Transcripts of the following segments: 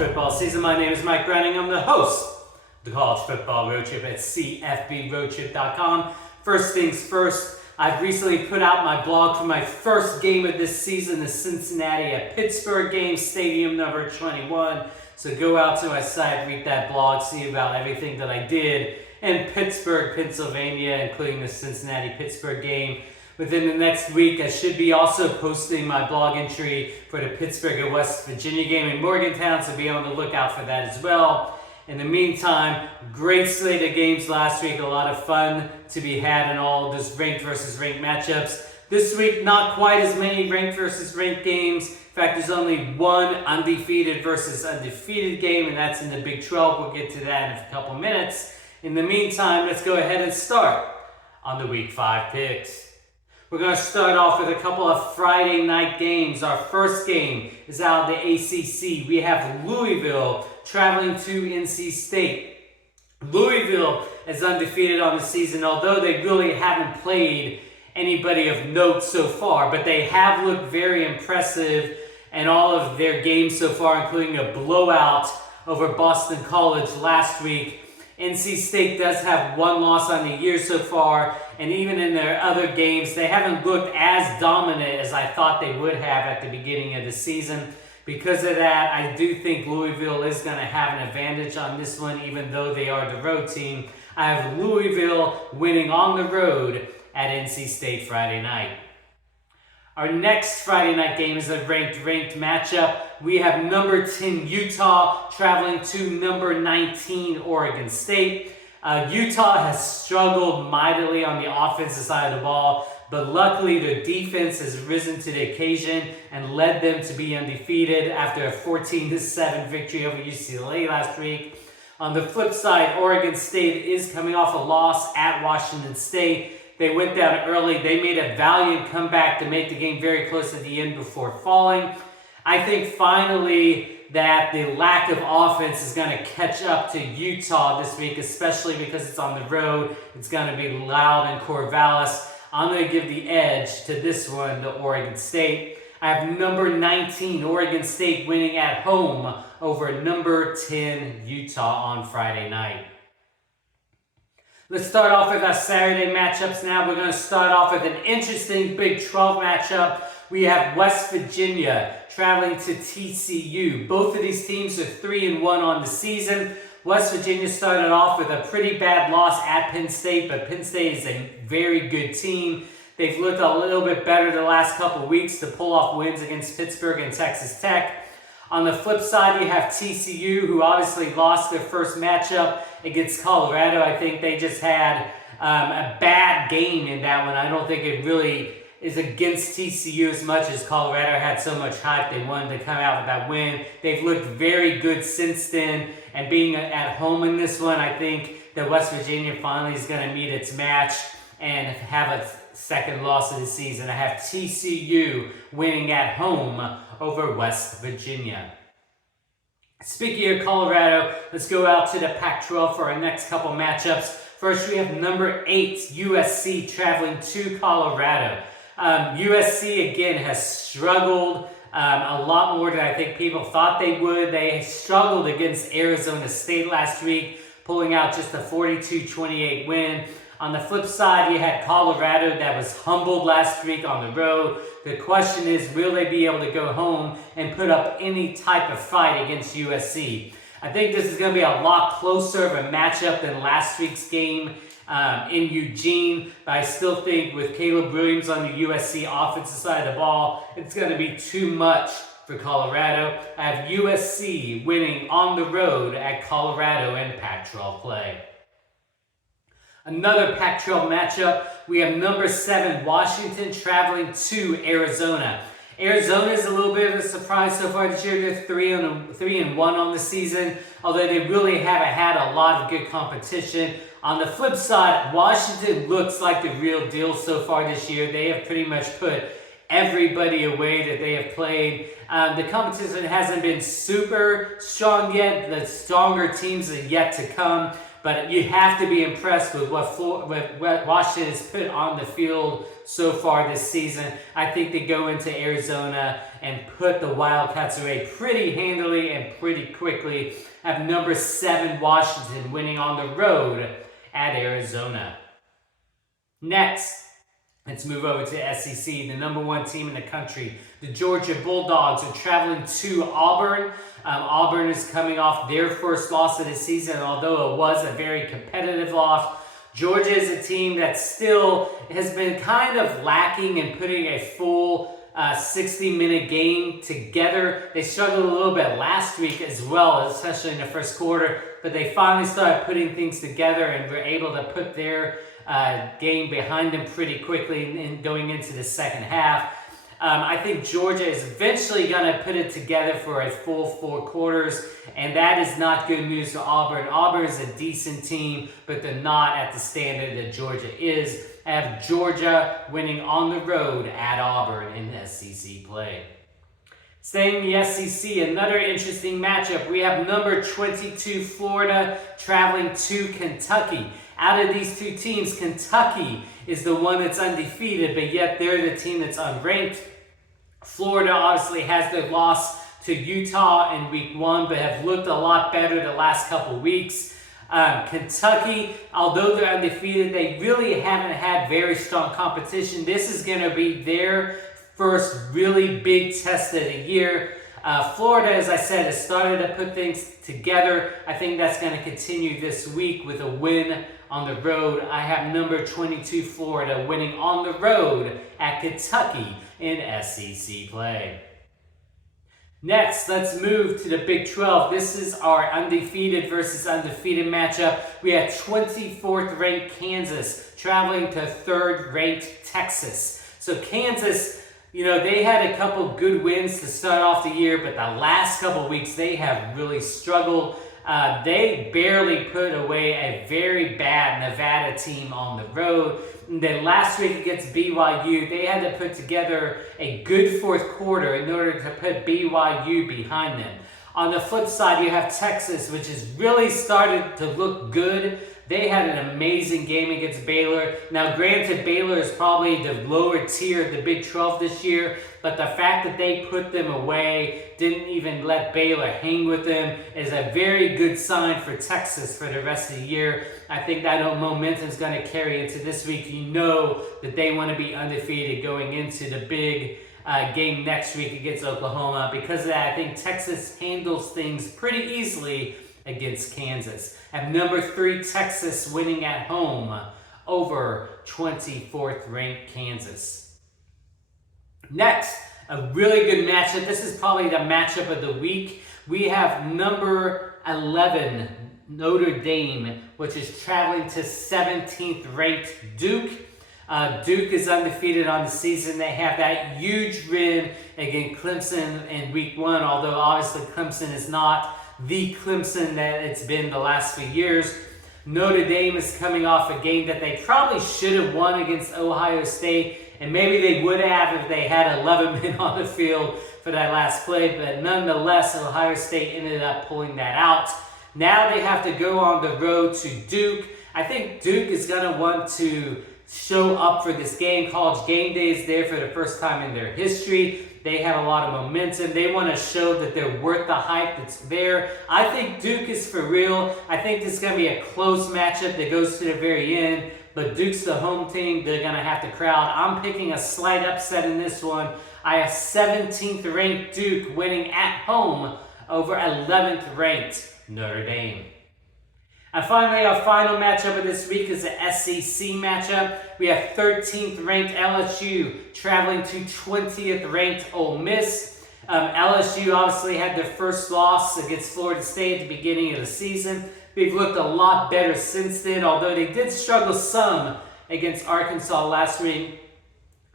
football season. My name is Mike Browning. I'm the host of the College Football Road Trip at CFBRoadTrip.com. First things first, I've recently put out my blog for my first game of this season, the Cincinnati at Pittsburgh game, stadium number 21. So go out to my site, read that blog, see about everything that I did in Pittsburgh, Pennsylvania, including the Cincinnati-Pittsburgh game. Within the next week, I should be also posting my blog entry for the Pittsburgh and West Virginia game in Morgantown, so be on the lookout for that as well. In the meantime, great slate of games last week, a lot of fun to be had in all of those ranked versus ranked matchups. This week, not quite as many ranked versus ranked games. In fact, there's only one undefeated versus undefeated game, and that's in the Big 12. We'll get to that in a couple minutes. In the meantime, let's go ahead and start on the Week 5 picks. We're going to start off with a couple of Friday night games. Our first game is out of the ACC. We have Louisville traveling to NC State. Louisville is undefeated on the season, although they really haven't played anybody of note so far, but they have looked very impressive in all of their games so far, including a blowout over Boston College last week. NC State does have one loss on the year so far, and even in their other games, they haven't looked as dominant as I thought they would have at the beginning of the season. Because of that, I do think Louisville is going to have an advantage on this one, even though they are the road team. I have Louisville winning on the road at NC State Friday night. Our next Friday night game is a ranked matchup. We have number 10 Utah traveling to number 19 Oregon State. Utah has struggled mightily on the offensive side of the ball, but luckily their defense has risen to the occasion and led them to be undefeated after a 14-7 victory over UCLA last week. On the flip side, Oregon State is coming off a loss at Washington State. They went down early. They made a valiant comeback to make the game very close at the end before falling. I think finally that the lack of offense is going to catch up to Utah this week, especially because it's on the road. It's going to be loud in Corvallis. I'm going to give the edge to this one to Oregon State. I have number 19 Oregon State winning at home over number 10 Utah on Friday night. Let's start off with our Saturday matchups now. We're going to start off with an interesting Big 12 matchup. We have West Virginia traveling to TCU. Both of these teams are 3-1 on the season. West Virginia started off with a pretty bad loss at Penn State, but Penn State is a very good team. They've looked a little bit better the last couple weeks to pull off wins against Pittsburgh and Texas Tech. On the flip side, you have TCU, who obviously lost their first matchup against Colorado. I think they just had a bad game in that one. I don't think it really is against TCU as much as Colorado had so much hype. They wanted to come out with that win. They've looked very good since then, and being at home in this one, I think that West Virginia finally is going to meet its match and have a second loss of the season. I have TCU winning at home over West Virginia. Speaking of Colorado, let's go out to the Pac-12 for our next couple matchups. First, we have number 8 USC traveling to Colorado. USC, again, has struggled a lot more than I think people thought they would. They struggled against Arizona State last week, pulling out just a 42-28 win. On the flip side, you had Colorado that was humbled last week on the road. The question is, will they be able to go home and put up any type of fight against USC? I think this is going to be a lot closer of a matchup than last week's game in Eugene, but I still think with Caleb Williams on the USC offensive side of the ball, it's going to be too much for Colorado. I have USC winning on the road at Colorado in Pac-12 play. Another Pac-12 matchup, we have number 7 Washington traveling to Arizona. Arizona is a little bit of a surprise so far this year. They're 3-1 on the season, although they really haven't had a lot of good competition. On the flip side, Washington looks like the real deal so far this year. They have pretty much put everybody away that they have played. The competition hasn't been super strong yet. The stronger teams are yet to come. but you have to be impressed with what Washington has put on the field so far this season. I think they go into Arizona and put the Wildcats away pretty handily and pretty quickly. I have number 7 Washington winning on the road at Arizona. Next, let's move over to SEC, the number 1 team in the country. The Georgia Bulldogs are traveling to Auburn. Auburn is coming off their first loss of the season, although it was a very competitive loss. Georgia is a team that still has been kind of lacking in putting a full 60-minute game together. They struggled a little bit last week as well, especially in the first quarter, but they finally started putting things together and were able to put their game behind them pretty quickly in going into the second half. I think Georgia is eventually going to put it together for a full 4 quarters, and that is not good news for Auburn. Auburn is a decent team, but they're not at the standard that Georgia is. I have Georgia winning on the road at Auburn in SEC play. Staying in the SEC, another interesting matchup. We have number 22 Florida traveling to Kentucky. Out of these 2 teams, Kentucky is the one that's undefeated, but yet they're the team that's unranked. Florida obviously has their loss to Utah in week 1, but have looked a lot better the last couple weeks. Kentucky, although they're undefeated, they really haven't had very strong competition. This is going to be their first really big test of the year. Florida, as I said, has started to put things together. I think that's going to continue this week with a win on the road. I have number 22 Florida winning on the road at Kentucky in SEC play. Next, let's move to the Big 12. This is our undefeated versus undefeated matchup. We have 24th ranked Kansas traveling to 3rd ranked Texas. So Kansas, you know, they had a couple good wins to start off the year, but the last couple weeks they have really struggled. They barely put away a very bad Nevada team on the road. And then last week against BYU, they had to put together a good 4th quarter in order to put BYU behind them. On the flip side, you have Texas, which has really started to look good. They had an amazing game against Baylor. Now, granted, Baylor is probably the lower tier of the Big 12 this year, but the fact that they put them away, didn't even let Baylor hang with them, is a very good sign for Texas for the rest of the year. I think that momentum is going to carry into this week. You know that they want to be undefeated going into the big game next week against Oklahoma. Because of that, I think Texas handles things pretty easily against Kansas. At number 3, Texas winning at home over 24th ranked Kansas. Next, a really good matchup. This is probably the matchup of the week. We have number 11 Notre Dame, which is traveling to 17th ranked Duke. Duke is undefeated on the season. They have that huge win against Clemson in week 1, although obviously Clemson is not the Clemson that it's been the last few years. Notre Dame is coming off a game that they probably should have won against Ohio State, and maybe they would have if they had 11 men on the field for that last play, but nonetheless, Ohio State ended up pulling that out. Now they have to go on the road to Duke. I think Duke is going to want to show up for this game. College game day is there for the first time in their history. They have a lot of momentum. They want to show that they're worth the hype that's there. I think Duke is for real. I think this is going to be a close matchup that goes to the very end, but Duke's the home team. They're going to have to crowd. I'm picking a slight upset in this one. I have 17th ranked Duke winning at home over 11th ranked Notre Dame. And finally, our final matchup of this week is the SEC matchup. We have 13th ranked LSU traveling to 20th ranked Ole Miss. LSU obviously had their first loss against Florida State at the beginning of the season. They've looked a lot better since then, although they did struggle some against Arkansas last week.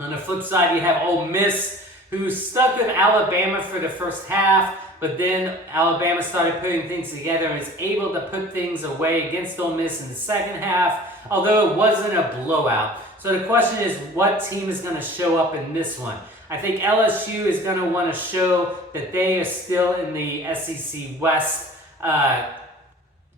On the flip side, you have Ole Miss, who stuck with Alabama for the first half, but then Alabama started putting things together and was able to put things away against Ole Miss in the second half, although it wasn't a blowout. So the question is, what team is going to show up in this one? I think LSU is going to want to show that they are still in the SEC West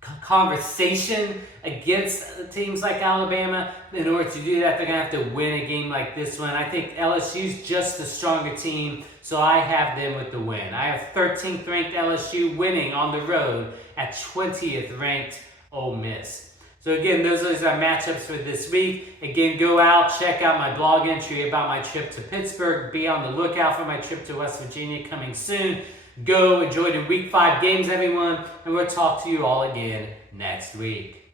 conversation against teams like Alabama. In order to do that, they're going to have to win a game like this one. I think LSU's just a stronger team, so I have them with the win. I have 13th ranked LSU winning on the road at 20th ranked Ole Miss. So again, those are our matchups for this week. Again, go out, check out my blog entry about my trip to Pittsburgh. Be on the lookout for my trip to West Virginia coming soon. Go enjoy the Week 5 games, everyone, and we'll talk to you all again next week.